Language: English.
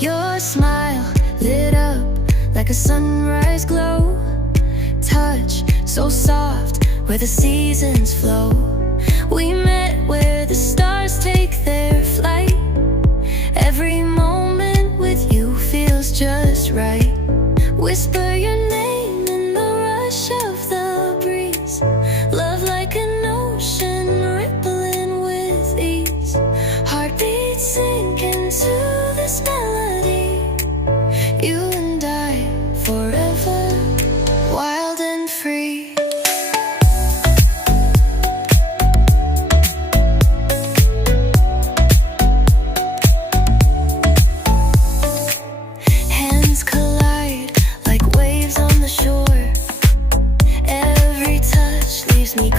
Your smile lit up like a sunrise glow. Touch so soft where the seasons flow. We met where the stars take their flight. Every moment with you feels just right. Whisper your name in the rush of the breeze. Love like an ocean rippling with ease. Heartbeats sink into this melody. You and I forever, wild and free. Hands collide like waves on the shore. Every touch leaves me